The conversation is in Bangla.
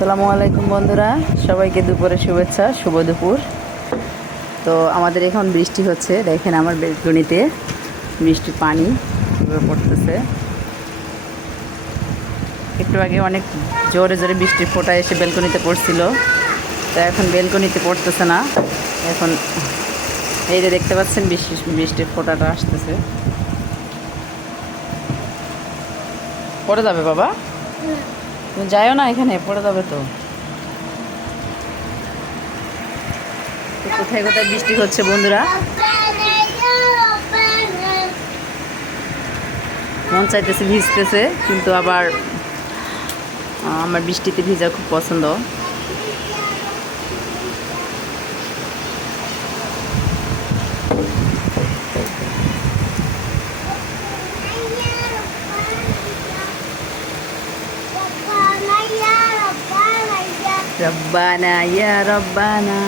আসসালামু আলাইকুম বন্ধুরা, সবাইকে দুপুরে শুভেচ্ছা, শুভ দুপুর। তো আমাদের এখন বৃষ্টি হচ্ছে, দেখেন আমার বেলকনিতে বৃষ্টির পানি কীভাবে পড়তেছে। একটু আগে অনেক জোরে জোরে বৃষ্টির ফোঁটা এসে বেলকনিতে পড়ছিল, তো এখন বেলকনিতে পড়তেছে না। এখন এই যে দেখতে পাচ্ছেন বৃষ্টির ফোঁটাটা আসতেছে। পড়ে যাবে বাবা, তুমি যাইও না, এখানে পড়ে যাবে তো। কোথায় কোথায় বৃষ্টি হচ্ছে বন্ধুরা, মন চাইতেছে ভিজতেছে, কিন্তু আবার আমার বৃষ্টিতে ভিজা খুব পছন্দ। রব্বানা ইয়া রব্বানা,